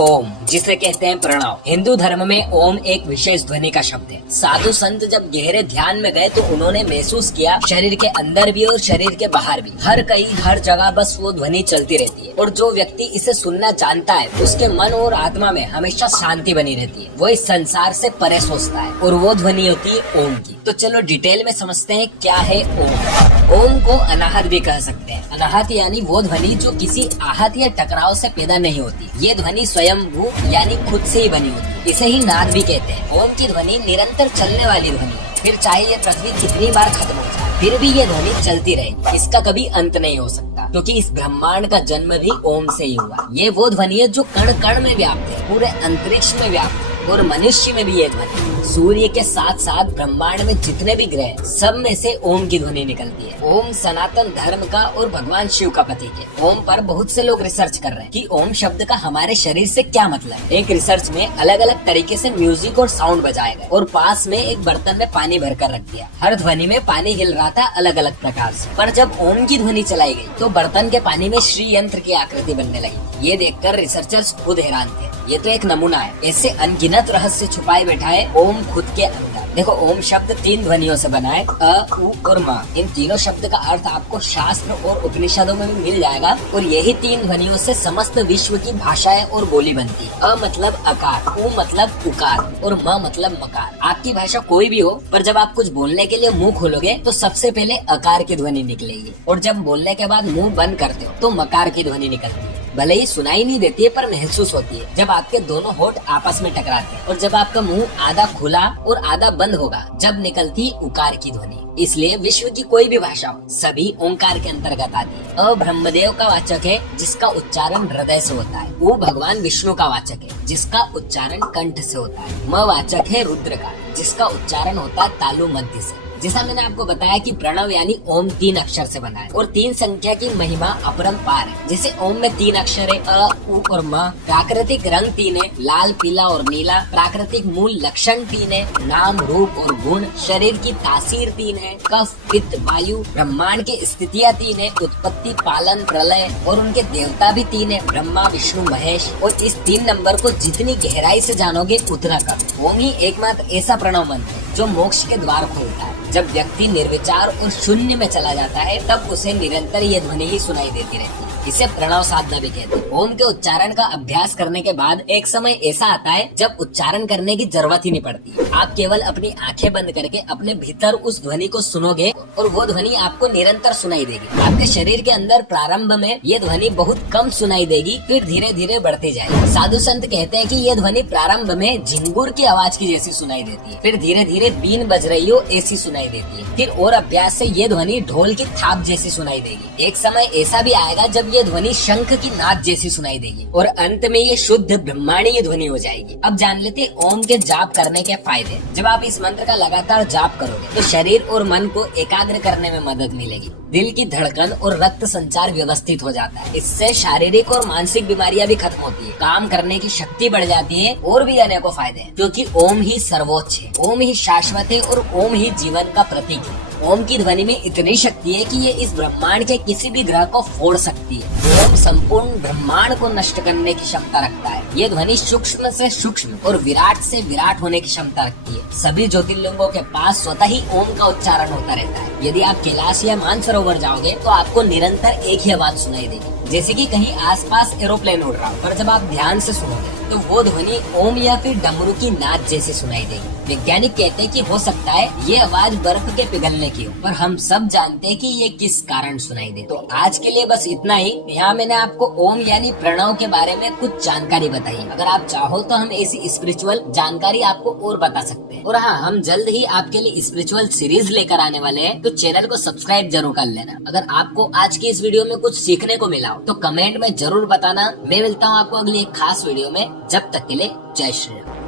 ओम, जिसे कहते हैं प्रणव। हिंदू धर्म में ओम एक विशेष ध्वनि का शब्द है। साधु संत जब गहरे ध्यान में गए तो उन्होंने महसूस किया शरीर के अंदर भी और शरीर के बाहर भी हर जगह बस वो ध्वनि चलती रहती है, और जो व्यक्ति इसे सुनना जानता है उसके मन और आत्मा में हमेशा शांति बनी रहती है। वो इस संसार से परे सोचता है, और वो ध्वनि होती है ओम की। तो चलो डिटेल में समझते हैं क्या है ओम। ओम को अनाहत भी कह सकते हैं। अनाहत यानी वो ध्वनि जो किसी आहत या टकराव से पैदा नहीं होती। ये ध्वनि स्वयंभू यानी खुद से ही बनी होती है। इसे ही नाद भी कहते हैं। ओम की ध्वनि निरंतर चलने वाली ध्वनि है। फिर चाहे ये पृथ्वी कितनी बार खत्म हो जाए, फिर भी ये ध्वनि चलती रहेगी। इसका कभी अंत नहीं हो सकता, क्योंकि इस ब्रह्मांड का जन्म भी ओम से ही हुआ। ये वो ध्वनि है जो कण कण में व्याप्त है, पूरे अंतरिक्ष में व्याप्त है, और मनुष्य में भी ये ध्वनि। सूर्य के साथ साथ ब्रह्मांड में जितने भी ग्रह, सब में से ओम की ध्वनि निकलती है। ओम सनातन धर्म का और भगवान शिव का प्रतीक है। ओम पर बहुत से लोग रिसर्च कर रहे हैं कि ओम शब्द का हमारे शरीर से क्या मतलब है। एक रिसर्च में अलग अलग तरीके से म्यूजिक और साउंड बजाए गए, और पास में एक बर्तन में पानी भरकर रख दिया। हर ध्वनि में पानी हिल रहा था अलग अलग प्रकार से। पर जब ओम की ध्वनि चलाई गई तो बर्तन के पानी में श्री यंत्र की आकृति बनने लगी। ये देखकर रिसर्चर्स खुद हैरान थे। ये तो एक नमूना है, ऐसे अनगिनत रहस्य छुपाए बैठा है ओम खुद के अंदर। देखो, ओम शब्द 3 ध्वनियों से बना है, अ, उ और म। इन तीनों शब्द का अर्थ आपको शास्त्र और उपनिषदों में भी मिल जाएगा, और यही 3 ध्वनियों से समस्त विश्व की भाषाएं और बोली बनती है। अ मतलब आकार, उ मतलब उकार, और म मतलब मकार। आपकी भाषा कोई भी हो, पर जब आप कुछ बोलने के लिए मुंह खोलोगे तो सबसे पहले आकार की ध्वनि निकलेगी, और जब बोलने के बाद मुंह बंद करते हो तो मकार की ध्वनि निकलती है। भले ही सुनाई नहीं देती है, पर महसूस होती है जब आपके दोनों होठ आपस में टकराते हैं, और जब आपका मुंह आधा खुला और आधा बंद होगा, जब निकलती उकार की ध्वनि। इसलिए विश्व की कोई भी भाषा हो, सभी ओंकार के अंतर्गत आती है। अ ब्रह्मदेव का वाचक है, जिसका उच्चारण हृदय से होता है। उ भगवान विष्णु का वाचक है, जिसका उच्चारण कंठ से होता है। म वाचक है रुद्र का, जिसका उच्चारण होता है तालु मध्य से। जैसा मैंने आपको बताया कि प्रणव यानी ओम 3 अक्षर से बना है, और 3 संख्या की महिमा अपरंपार है। जैसे ओम में 3 अक्षर है, अ, उ और म। प्राकृतिक रंग 3 है, लाल, पीला और नीला। प्राकृतिक मूल लक्षण 3 है, नाम, रूप और गुण। शरीर की तासीर 3 है, कफ, पित्त, वायु। ब्रह्मांड की स्थितियाँ 3 है, उत्पत्ति, पालन, प्रलय। और उनके देवता भी 3 है, ब्रह्मा, विष्णु, महेश। और इस 3 नंबर को जितनी गहराई से जानोगे उतना कम। ओम ही एकमात्र ऐसा प्रणव मंत्र है जो मोक्ष के द्वार खोलता है। जब व्यक्ति निर्विचार और शून्य में चला जाता है, तब उसे निरंतर ये ध्वनि ही सुनाई देती रहती है। इसे प्रणव साधना भी कहते हैं। ओम के उच्चारण का अभ्यास करने के बाद एक समय ऐसा आता है जब उच्चारण करने की जरूरत ही नहीं पड़ती। आप केवल अपनी आंखें बंद करके अपने भीतर उस ध्वनि को सुनोगे, और वो ध्वनि आपको निरंतर सुनाई देगी। आपके शरीर के अंदर प्रारंभ में ये ध्वनि बहुत कम सुनाई देगी, फिर धीरे धीरे बढ़ती जाएगी। साधु संत कहते हैं कि ये ध्वनि प्रारंभ में झिंगुर की आवाज की जैसी सुनाई देती है, फिर धीरे धीरे बीन बज रही हो ऐसी सुनाई देती है, फिर और अभ्यास से ये ध्वनि ढोल की थाप जैसी सुनाई देगी। एक समय ऐसा भी आएगा जब ये ध्वनि शंख की नाद जैसी सुनाई देगी, और अंत में ये शुद्ध ब्रह्मांडीय ध्वनि हो जाएगी। अब जान लेते ओम के जाप करने के फायदे। जब आप इस मंत्र का लगातार जाप करोगे तो शरीर और मन को एकाग्र करने में मदद मिलेगी। दिल की धड़कन और रक्त संचार व्यवस्थित हो जाता है। इससे शारीरिक और मानसिक बीमारियां भी खत्म होती है, काम करने की शक्ति बढ़ जाती है, और भी अनेकों फायदे हैं, क्योंकि ओम ही सर्वोच्च है, ओम ही शाश्वत है, और ओम ही जीवन का प्रतीक है। ओम की ध्वनि में इतनी शक्ति है कि ये इस ब्रह्मांड के किसी भी ग्रह को फोड़ सकती है। ओम संपूर्ण ब्रह्मांड को नष्ट करने की क्षमता रखता है। ये ध्वनि सूक्ष्म से सूक्ष्म और विराट से विराट होने की क्षमता रखती है। सभी ज्योतिर्लिंगों के पास स्वतः ही ओम का उच्चारण होता रहता है। यदि आप कैलाश या मानसरोवर जाओगे तो आपको निरंतर एक ही आवाज सुनाई देगी, जैसे कि कहीं आसपास एरोप्लेन उड़ रहा हो। पर जब आप ध्यान से सुनोगे तो वो ध्वनि ओम या फिर डमरू की नाद जैसी सुनाई देगी। वैज्ञानिक कहते हैं कि हो सकता है ये आवाज बर्फ के पिघलने की हो, पर हम सब जानते हैं कि ये किस कारण सुनाई दे। तो आज के लिए बस इतना ही। यहाँ मैंने आपको ओम यानी प्रणव के बारे में कुछ जानकारी बताई। अगर आप चाहो तो हम ऐसी स्पिरिचुअल जानकारी आपको और बता सकते हैं। और हाँ, हम जल्द ही आपके लिए स्पिरिचुअल सीरीज लेकर आने वाले हैं, तो चैनल को सब्सक्राइब जरूर कर लेना। अगर आपको आज की इस वीडियो में कुछ सीखने को मिला हो तो कमेंट में जरूर बताना। मैं मिलता हूँ आपको अगली एक खास वीडियो में। जब तक के लिए जय श्री राम।